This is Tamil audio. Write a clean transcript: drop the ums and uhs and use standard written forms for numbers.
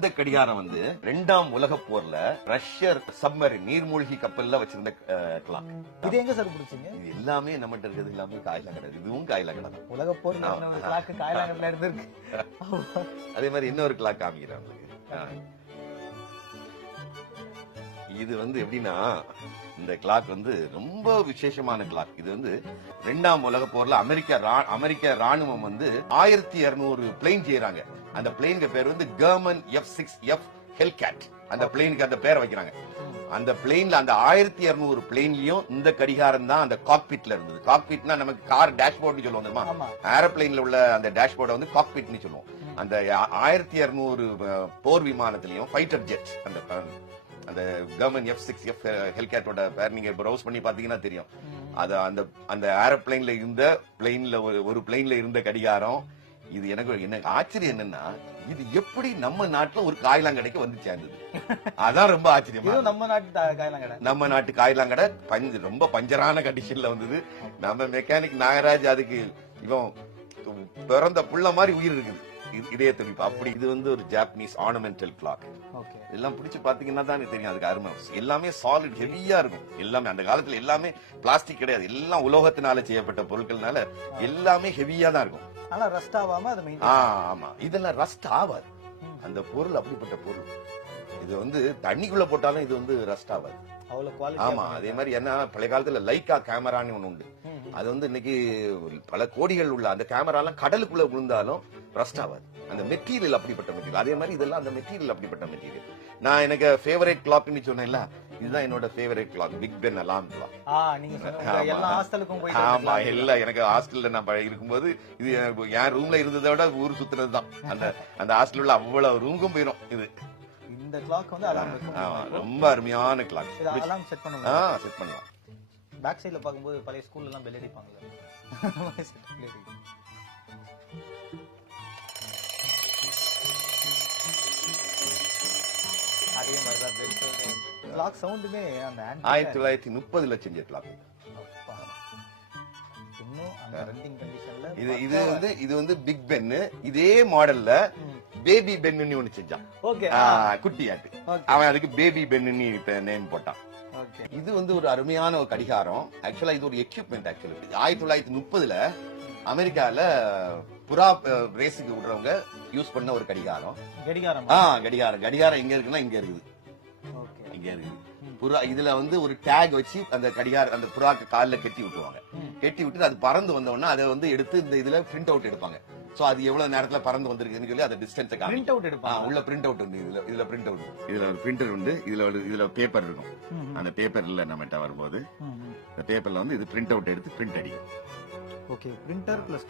இந்த கடிகாரம் வந்து 2ஆம் உலகப் போர்ல ரஷ்யர் சப்மரின் நீர்மூழ்கி கப்பல்ல வச்சிருந்த கிளாக். இது எங்க சார் பிடிச்சீங்க? இது எல்லாமே நம்மகிட்ட இருக்கிறது எல்லாமே காயில கிடையாது. இதுவும் காயில கிடையாது. உலக போர் கிளாக் காயிலாங்கல இருக்கு. அதே மாதிரி இன்னொரு கிளாக் காமிக்கிறேன் உங்களுக்கு. இது வந்து எப்படின்னா இந்த கிளாக் வந்து ரொம்ப விசேஷமான கிளாக். இது வந்து 2ஆம் உலக போர்ல அமெரிக்க ராணுவம் வந்து 1200 பிளேன் செய்யறாங்க. அந்த பிளேனுக்கு பேர் வந்து கெர்மன் F6F ஹெல்கேட். அந்த பிளேனுக்கு அந்த பேரை வைக்கிறாங்க. அந்த பிளேன்ல அந்த 1200 பிளேன்லயும் இந்த கடிகாரம் தான் அந்த காக்பிட்ல இருந்தது. காக்பிட்னா நமக்கு கார் டேஷ்போர்ட்னு சொல்லுவோம் தெரியுமா? ஏரோப்ளேன்ல உள்ள அந்த டேஷ்போர்டை வந்து காக்பிட்னு சொல்லுவோம். அந்த 1200 போர் விமானத்திலையும் ஃபைட்டர் ஜெட் அந்த கவர்மெண்ட் F6F ஹெல்கேட்டோட பேர் நீங்க ப்ரௌஸ் பண்ணி பாத்தீங்கன்னா தெரியும். அது அந்த ஏரோப்ளேன்ல இருந்த ஒரு பிளேன்ல இருந்த கடிகாரம். இது எனக்கு ஆச்சரியம் என்னன்னா இது எப்படி நம்ம நாட்டுல ஒரு காயிலாங்கடைக்கு வந்து சேர்ந்தது. அதான் ரொம்ப ஆச்சரியமா. நம்ம நாட்டு காயிலாங்கடை ரொம்ப பஞ்சரான கண்டிஷன்ல வந்தது. நம்ம மெக்கானிக் நாகராஜ் அதுக்கு இவன் பிறந்த புள்ள மாதிரி உயிர் இருக்குது இதே துடிப்பு அப்படி. இது வந்து ஒரு ஜாப்பனீஸ் ஆர்னமெண்டல் கிளாக். இதெல்லாம் பிடிச்சு பாத்தீங்கன்னா தான் தெரியும் அதுக்கு அருமை. எல்லாமே சாலிட் ஹெவியா இருக்கும். எல்லாமே அந்த காலத்துல எல்லாமே பிளாஸ்டிக் கிடையாது. எல்லாம் உலோகத்தினால செய்யப்பட்ட பொருட்கள்னால எல்லாமே ஹெவியா தான் இருக்கும். ஆனா ரஸ்ட் ஆகாம அது ஆமா இதெல்லாம் ரஸ்ட் ஆகாது. அந்த பொருள் அப்படிப்பட்ட பொருள். இது வந்து தண்ணிக்குள்ள போட்டாலும் இது வந்து ரஸ்ட் ஆகாது. ஆமா அதே மாதிரி என்ன பழைய காலத்துல லைக்கா கேமரான்னு ஒண்ணு உண்டு. அது வந்து இன்னைக்கு பல கோடிகள் உள்ள அந்த கேமரா எல்லாம் கடலுக்குள்ள விழுந்தாலும் ரஸ்ட் ஆகாது. அந்த மெட்டீரியல் அப்படிப்பட்ட மெட்டீரியல். அதே மாதிரி இதெல்லாம் அந்த மெட்டீரியல் அப்படிப்பட்ட மெட்டீரியல். நான் எனக்கு ஃபேவரட் கிளாக்னு சொன்னேன்ல, இதுதான் என்னோட favourite clock, Big Ben alarm clock. ஆமா எல்லாம் எனக்கு ஹாஸ்டல்ல நான் இருக்கும்போது இது என் ரூம்ல இருந்ததை விட ஊர் சுத்துறது தான். அந்த ஹாஸ்டல் உள்ள அவ்வளவு ரூமுக்கும் போயிடும். இது இந்த கிளாக் வந்து ரொம்ப அருமையான கிளாக். அலாம் செட் பண்ணுவாங்க. செட் பண்ணலாம். பேக் சைடுல பாக்கும்போது பழைய ஸ்கூல்ல எல்லாம் பெல் அடிப்பாங்கல. அதே மாதிரி தான் பெல் கிளாக் சவுண்டுமே அந்த 1930ல செஞ்ச கிளாக். இன்னும் அந்த ரன்னிங் கண்டிஷன்ல இது வந்து பிக் பென். இதே மாடல்ல பேபி பென்னு ஒன்னு செஞ்சான். குட்டியாட்டு அவன் அதுக்கு பேபி பென்னு நேம் போட்டான். இது வந்து ஒரு அருமையான ஒரு கடிகாரம். ஆக்சுவலா இது ஒரு எக்யூப்மெண்ட். ஆக்சுவலி 1930ல அமெரிக்கால புறா ரேஸுக்கு விடுறவங்க யூஸ் பண்ண ஒரு கடிகாரம். கடிகாரம் எங்க இருக்குன்னா இங்க இருக்குது. இங்க இருக்குது புறா. இதுல வந்து ஒரு டேக் வச்சு அந்த கடிகாரம் அந்த புறாக்கு கால்ல கட்டி விட்டுருவாங்க. கட்டி விட்டு அது பறந்து வந்தோம்னா அதை வந்து எடுத்து இந்த இதுல பிரிண்ட் அவுட் எடுப்பாங்க. சோ அது எவ்வளவு நேரத்துல பறந்து வந்திருக்குன்னு சொல்லி அந்த டிஸ்டன்ஸ் பிரிண்ட் அவுட் எடுப்பாங்க. உள்ள பிரிண்ட் அவுட் உண்டு. இதுல பிரிண்ட் அவுட், இதுல ஒரு பிரிண்டர் உண்டு. இதுல பேப்பர் இருக்கும். அந்த பேப்பர்ல நம்மகிட்ட வரும்போது இந்த பேப்பர்ல வந்து இது பிரிண்ட் அவுட் எடுத்து பிரிண்ட் அடிக்கும். Okay, printer plus